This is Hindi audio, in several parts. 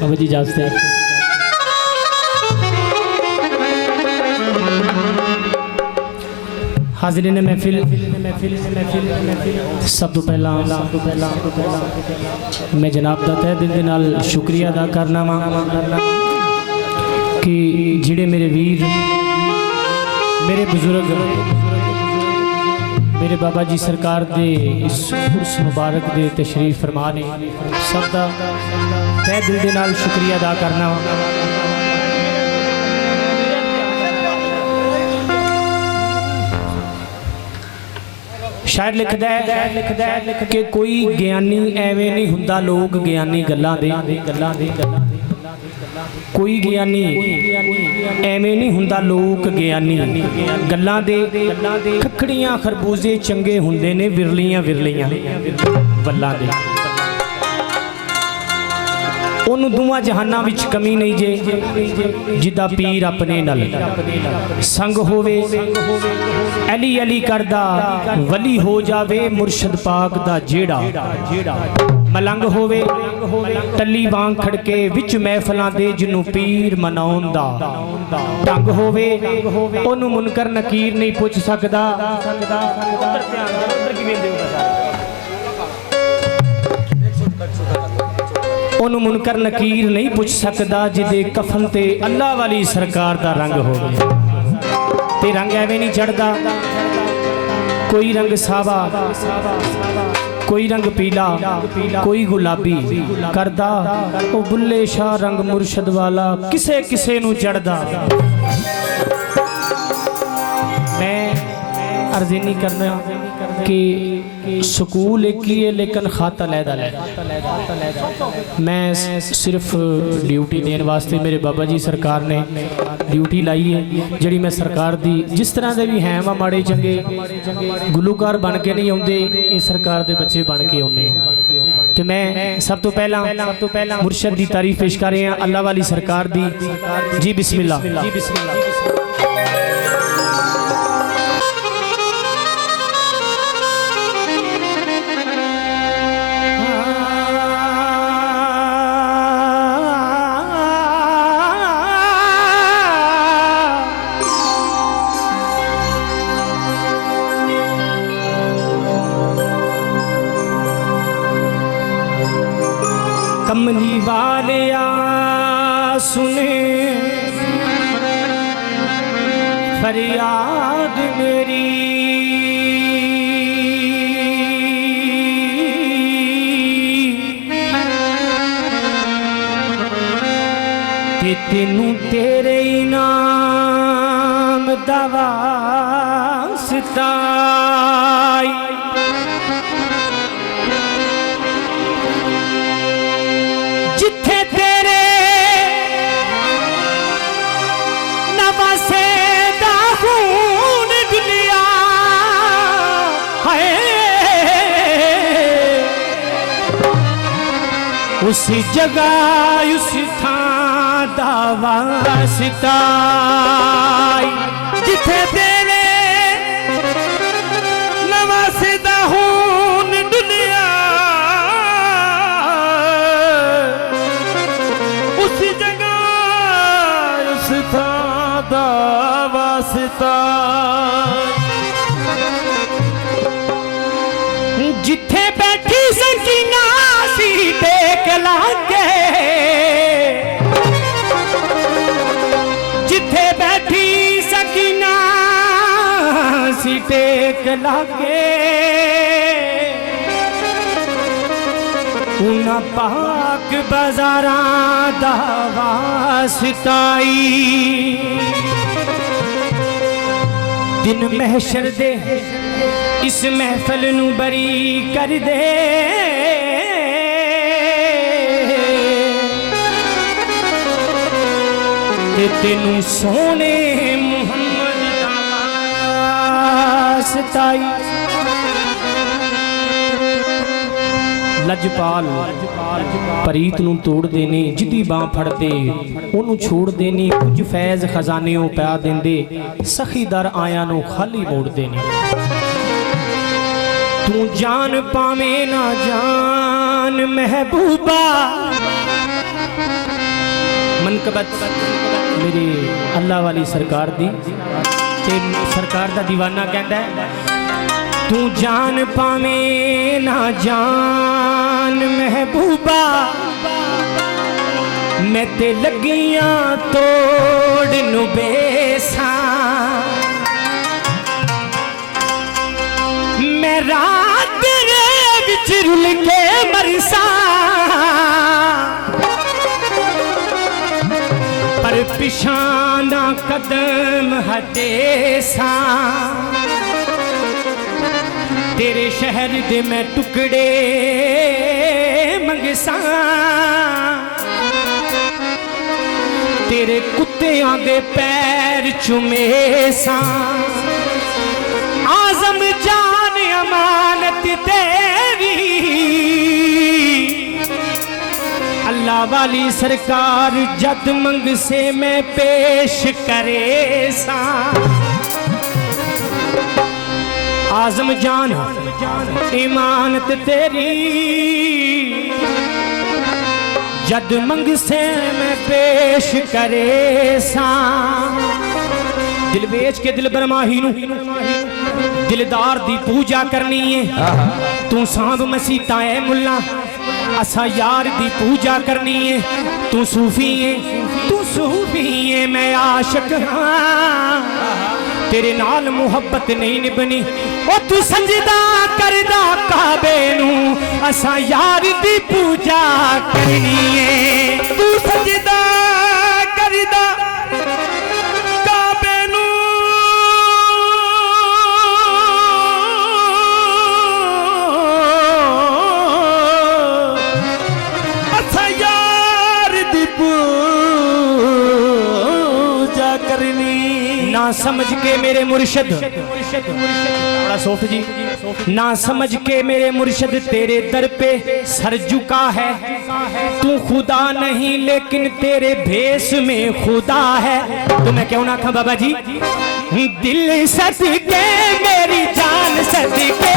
बाबा जी जाते हैं। हाज़रीन महफिल सब तो पहला मैं जनाब दा तहे दिल दे नाल शुक्रिया अदा करना वा कि जिहड़े मेरे वीर मेरे बुजुर्ग मेरे बाबा जी सरकार दे इस उर्स मुबारक दे तशरीफ फरमा ने सब दा तहे दिल दे नाल शुक्रिया अदा करना वा। शायर लिखदा है कि कोई ज्ञानी एवें नहीं हुंदा लोग ज्ञानी गल्लां दे कोई ज्ञानी एवें नहीं हुंदा लोग ज्ञानी गल्लां दे खखड़ियां खरबूजे चंगे हुंदे ने विरलियां वल्लां दे उन दुआ जहाना विच कमी नहीं जे जिदा पीर अपने नल संग होवे अली अली करदा वली हो जावे मुर्शद पाक दा जेड़ा मलंग होवे टली वांग खड़के विच महफलां दे जिन्नू पीर मनाउण दा ढंग होवे ओनू मुनकर नकीर नहीं पुछ सकदा। ओनू मुनकर नकीर नहीं पुछ सकदा जिदे कफन ते अल्लाह वाली सरकार दा रंग होवे ते रंग एवें नहीं चढ़दा कोई रंग सावा कोई रंग पीला कोई गुलाबी करदा ओ बुल्ले शाह रंग मुर्शद वाला किसे किसे नू चढ़दा। मैं अर्ज़ नहीं करना कि स्कूल एक ही है लेकिन खाता लैदा मैं सिर्फ ड्यूटी देने वास्ते मेरे बाबा जी सरकार ने ड्यूटी लाई है जिहड़ी मैं सरकार दी जिस तरह के भी हैं वा माड़े चंगे गुलूकार बन के नहीं आउंदे ये सरकार दे बच्चे बन के आउंदे ते मैं सब तो पहला मुर्शद दी तारीफ पेश कर रहे हैं अल्लाह वाली सरकार दी। जी बिस्मिल्लाह। कमली वाले सुने फरियाद मेरी ते तेनू तेरे इनाम दा वास्ता उसी जगह उस थां दा वास्ता जिथे तेरे नवासदा हून दुनिया उसी जगह उस थां दा वास्ता जिथे बैठी सकीना सी टेक लागे जिथे बैठी सकीना सी टेक लागे उना पाक बाजारां दा वास्ताई दिन महशर दे इस महफल नू बरी कर दे तेनू सोने मुहम्मद सताई लजपाल परीत नू तोड़ देने जिदी बां फड़ते ओनू छोड़ देने कुछ फैज खजाने पा देंदे सखी दर आया नू खाली मोड़ देने तू जान पावे ना जान जान महबूबा मनकबत मेरी अल्लाह वाली सरकार दी ते सरकार दा दीवाना कहंदा है तू जान पावे ना जान महबूबा मैं ते लगियां तोड़ नु बेसा मैं रात रे विच रुल के मरसा पर पिछाना कदम हटे सा तेरे शहर दे मैं टुकड़े मंगसा तेरे कुत्तियां दे पैर चुमे सा आजम जान अमानत तेरी अल्लाह वाली सरकार जद मंग से मैं पेश करे सा आजम जान इमानत तेरी जद मंग से मैं पेश करे सा दिल बेच के दिल बरमाही नू दिलदार दी पूजा करनी है तू सांभ मसीता है मुल्ला असा यार दी पूजा करनी है तू सूफी है मैं आशिक हाँ तेरे नाल मुहब्बत नहीं निभनी ओ तू सजदा करदा काबे नू असा यार दी पूजा करनी है तू सजदा करदा काबे नू असा यार दी पूजा करनी ना समझ के मेरे मुर्शिद बड़ा सोफ जी ना समझ के मेरे मुर्शिद तेरे दर पे सर झुका है तू खुदा नहीं लेकिन तेरे भेस में खुदा है तो मैं क्यों ना खा बाबा जी दिल सदके मेरी जान सदके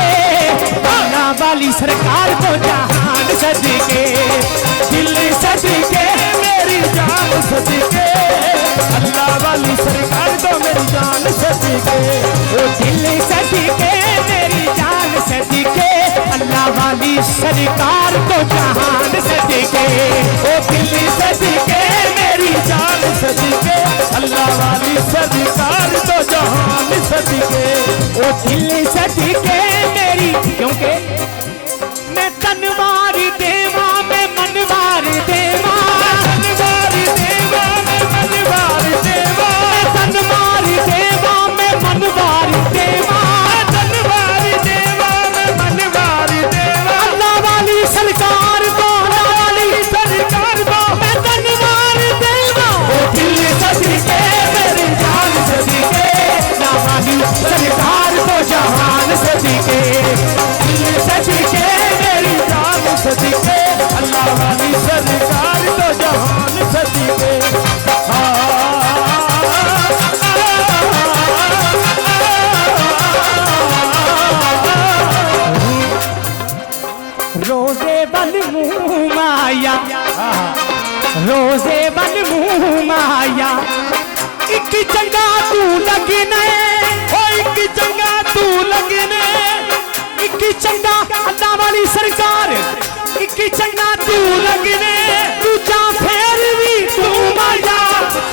आला वाली सरकार को जहान सदके दिल सदके मेरी जान सदके अल्लाह वाली सरकार तो मेरी जान सदके ओ दिल सदके मेरी जान सदके अल्लाह वाली सरकार को जहान सदके ओ दिल सदके मेरी जान सदके अल्लाह वाली सरकार तो जहान सदके ओ दिल सदके मेरी क्योंकि मैं तनवार देवा मैं मनवार देवा मनवार देवा मैं मनवार देवा तनवार देवा मैं मनवार देवा मनवार देवा मैं मनवार देवा अल्लाह वाली सरकार को अल्लाह वाली सरकार को मैं तनवार देवा ओ दिल सदके मेरी जान सदके अल्लाह वाली सरकार को जहान सदके दिल सदके मेरी जान सदके अल्लाह वाली सरकार तो जहान सदके रोजे बल मुँह माया रोजे बल मुँह माया एक चंगा तू लगने एक चंगा तू लगने एक चंगा अल्लाह वाली सरकार एक चंगा तू लगने दूजा फेर भी तू माया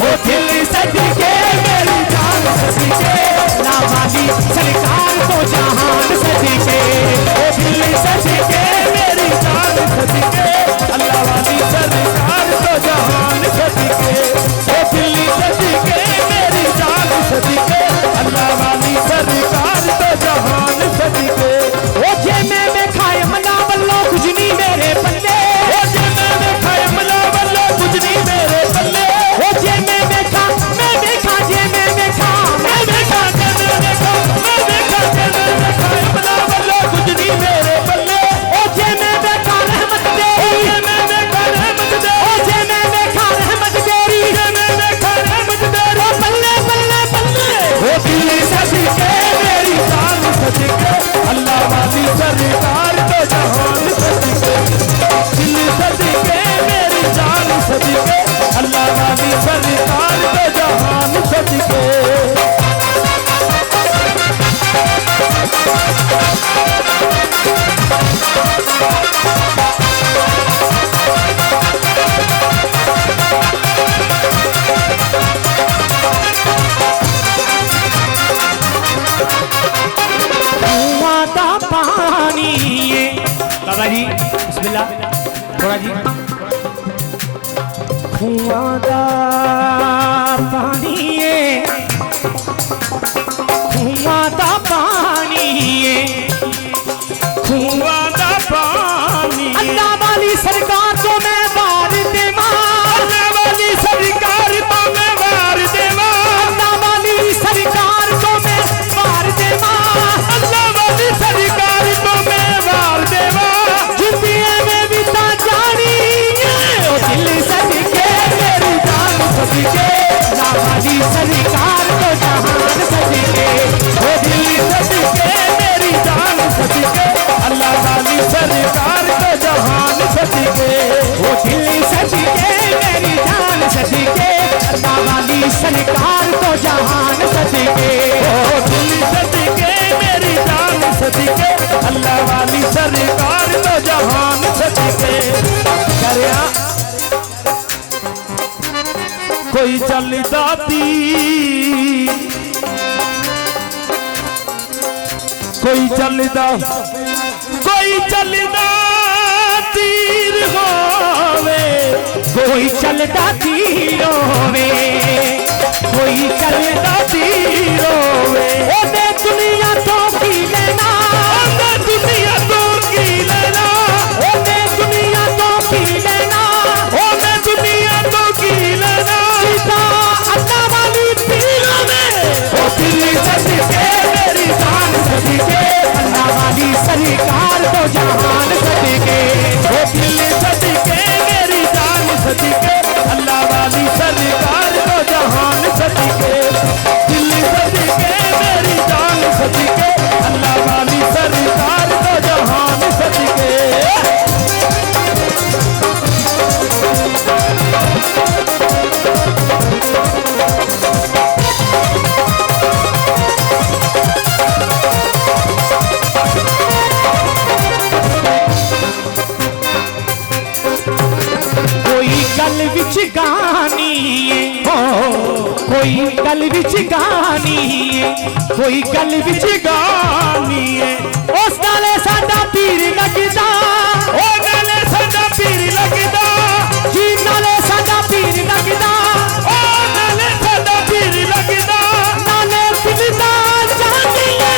ओ दिल सदके मेरी जान सदके अल्लाह वाली सरकार को जहान सदके ओ दिल सदके मेरी जान सदके अल्लाह वाली सरकार तो जहान सदके ओ दिल सदके मेरी जान सदके अल्लाह वाली सरकार तो जहान सदके ओ जे मैं खाए मना बल्लो कुछ नहीं मेरे पल्ले कुआं दा पानी है बाबा जी बिस्मिल्लाह थोड़ा जी कुआं दा पानी है कुआं दा पानी है कुआं दा पानी अल्लाह वाली सरकार को मैं वार देवां अल्लाह वाली सरकार तो मैं वार देवां अल्लाह वाली सरकार को मैं वार देवां अल्लाह वाली सरकार तो मैं वार देवां जिंदगी में भी ता जानी है ओ दिल सदके मेरी जान सदके अल्लाह वाली सरकार को जहान सदके ओ दिल सदके मेरी जान सदके अल्लाह वाली सरकार तो जहान सदके ओ दिल सदके मेरी जान सदके अल्लाह वाली सरकार को जहान सदके ओ दिल सदके मेरी जान सदके अल्लाह वाली सरकार तो जहान सदके करया कोई चलदा तीर कोई चलदा तीर होवे कोई चलता तीरों में कोई चलता तीर होवे ओने दुनिया तो की लेना ओने दुनिया तो की लेना ओने दुनिया तो की लेना ओने दुनिया तो की लेना सीता अल्लाह वाली पीरों में ओ दिल सदके मेरी जान सदके अल्लाह वाली सरकार को जहान सदके ओ दिल सदके मेरी जान सदके अल्लाह वाली सरकार को जहान सदके दिल सदके मेरी जान सदके अल्लाह वाली सरकार को जहान सदके कोई गल विच गानी है कोई गल विच गानी है कोई गल विच गानी है उस नाले साडा पीर लगदा ओ नाले साडा पीर लगदा जी नाले साडा पीर लगदा ओ नाले साडा पीर लगदा नाले दिलदार जानी है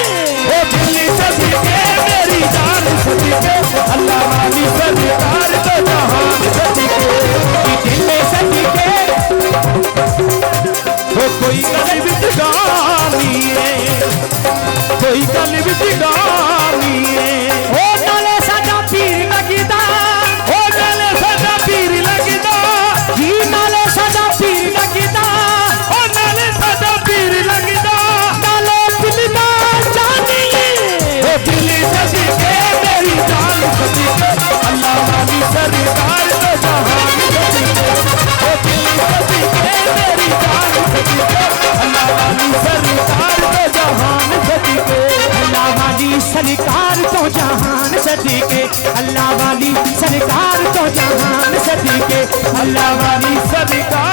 ओ दिल सदके मेरी जान सदके अल्लाह वाली सरकार तो जहान सदके दिल सदके ओ कोई गल विच गानी है कोई गल विच गानी है ओ नाले साडा पीर लगदा ओ नाले साडा पीर लगदा जी नाले साडा पीर लगदा ओ नाले साडा पीर लगदा नाले दिलदार जानी है ओ दिल सदके मेरी जान सदके अल्लाह वाली सरकार तो जहान सदके ओ दिल सदके मेरी जान सदके अल्लाह वाली सरकार तो जहान सदके अल्लाह वाली सरकार तो जहान सदके अल्लाह वाली सरकार तो जहान सदके अल्लाह वाली सरकार